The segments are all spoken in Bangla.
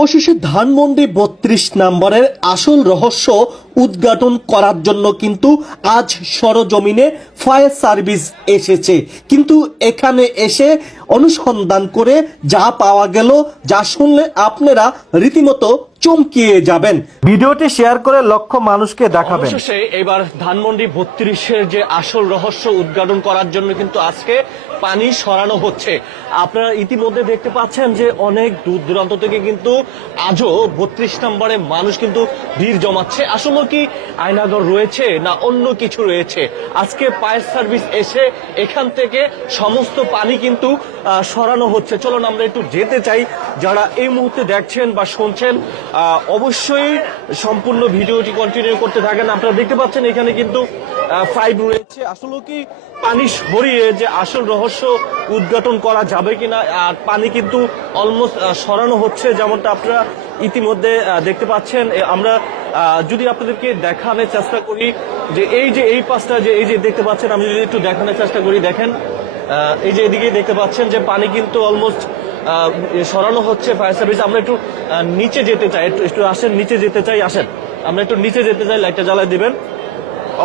অবশেষে ধানমন্ডি ৩২ নম্বরের আসল রহস্য উদ্ঘাটন করার জন্য কিন্তু আজ সরজমিনে ফায়ার সার্ভিস এসেছে। কিন্তু এখানে এসে অনুসন্ধান করে যা পাওয়া গেল, যা শুনলে আপনারা রীতিমতো চমকিয়ে যাবেন। ভিডিওটি শেয়ার করে লক্ষ মানুষকে দেখাবেন। অবশেষে এবার ধানমন্ডি ৩২-এর যে আসল রহস্য উদ্ঘাটন করার জন্য কিন্তু আজকে পানি সরানো হচ্ছে। আপনারা ইতিমধ্যে দেখতে পাচ্ছেন যে অনেক দূর দূরান্ত থেকে কিন্তু আজও ৩২ নম্বরে মানুষ কিন্তু ভিড় জমাচ্ছে। আসলে কি আয়নাঘর রয়েছে না অন্য কিছু রয়েছে? আজকে ফায়ার সার্ভিস এসে এখান থেকে সমস্ত পানি কিন্তু সরানো হচ্ছে। চলুন আমরা একটু যেতে চাই। যারা এই মুহূর্তে দেখছেন বা শুনছেন অবশ্যই সম্পূর্ণ ভিডিওটি কন্টিনিউ করতে থাকেন। আপনারা দেখতে পাচ্ছেন এখানে কিন্তু পাইপ রয়েছে। আসলে কি পানি সরিয়ে যে আসল রহস্য উদ্ঘাটন করা যাবে কিনা, আর পানি কিন্তু অলমোস্ট সরানো হচ্ছে যেমনটা আপনারা ইতিমধ্যে দেখতে পাচ্ছেন। আমরা যদি আপনাদেরকে দেখানোর চেষ্টা করি যে এই পাশটা যে এই যে দেখতে পাচ্ছেন, আমি যদি একটু দেখানোর চেষ্টা করি, দেখেন এই যে এদিকে দেখতে পাচ্ছেন যে পানি কিন্তু অলমোস্ট সরানো হচ্ছে ফায়ার সার্ভিস। আমরা একটু নিচে যেতে চাই, একটু আসেন, নিচে যেতে চাই, আসেন আমরা একটু নিচে যেতে চাই, লাইটটা জ্বালাই দিবেন।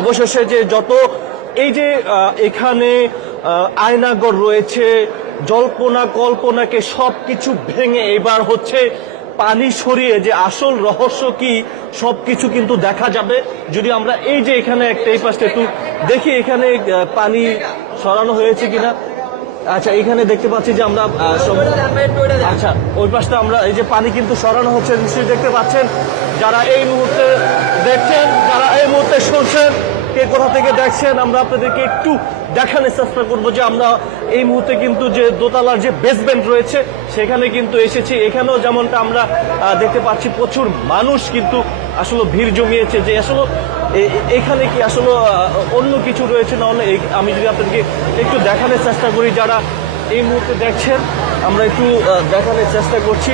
অবশেষে যে যত এই যে এখানে আয়নাঘর রয়েছে, জল্পনা কল্পনাকে সবকিছু ভেঙে এবার হচ্ছে পানি সরিয়ে যে আসল রহস্য কি সবকিছু কিন্তু দেখা যাবে। যদি আমরা এই যে এখানে একটা এই পাশটা একটু দেখি এখানে পানি সরানো হয়েছে কিনা। আচ্ছা, এখানে দেখতে পাচ্ছি যে আমরা আচ্ছা ওই পাশটা আমরা এই যে পানি কিন্তু সরানো হচ্ছে, নিশ্চয়ই দেখতে পাচ্ছেন। যারা এই মুহূর্তে দেখছেন, যারা এই মুহূর্তে শুনছেন, কে কোথা থেকে দেখছেন, আমরা আপনাদেরকে একটু দেখানোর চেষ্টা করবো যে আমরা এই মুহূর্তে কিন্তু যে দোতলার যে বেসমেন্ট রয়েছে সেখানে কিন্তু এসেছি। এখানেও যেমনটা আমরা দেখতে পাচ্ছি প্রচুর মানুষ কিন্তু আসলে ভিড় জমিয়েছে। যে আসলে এখানে কি আসলে অন্য কিছু রয়েছে না অন্য, আমি যদি আপনাদেরকে একটু দেখানোর চেষ্টা করি, যারা এই মুহূর্তে দেখছেন আমরা একটু দেখানোর চেষ্টা করছি।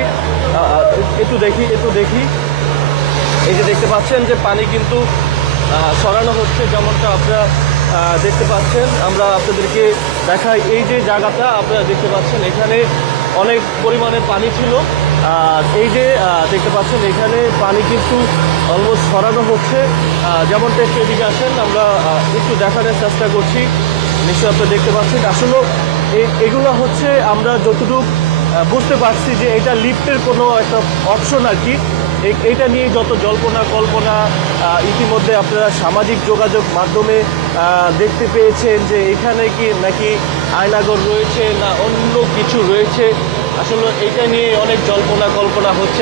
একটু দেখি এই যে দেখতে পাচ্ছেন যে পানি কিন্তু সরানো হচ্ছে যেমনটা আপনারা দেখতে পাচ্ছেন। আমরা আপনাদেরকে দেখাই এই যে জায়গাটা আপনারা দেখতে পাচ্ছেন, এখানে অনেক পরিমাণে পানি ছিল। এই যে দেখতে পাচ্ছেন এখানে পানি কিন্তু অলমোস্ট সরানো হচ্ছে যেমনটা। একটু এদিকে আসেন, আমরা একটু দেখানোর চেষ্টা করছি। নিশ্চয়ই আপনারা দেখতে পাচ্ছেন আসলে এগুলো হচ্ছে আমরা যতটুকু বুঝতে পারছি যে এটা লিফটের কোনো একটা অপশন আর কি। এইটা নিয়ে যত জল্পনা কল্পনা ইতিমধ্যে আপনারা সামাজিক যোগাযোগ মাধ্যমে দেখতে পেয়েছেন যে এখানে কি নাকি আয়নাঘর রয়েছে না অন্য কিছু রয়েছে। আসলে এটা নিয়ে অনেক জল্পনা কল্পনা হচ্ছে।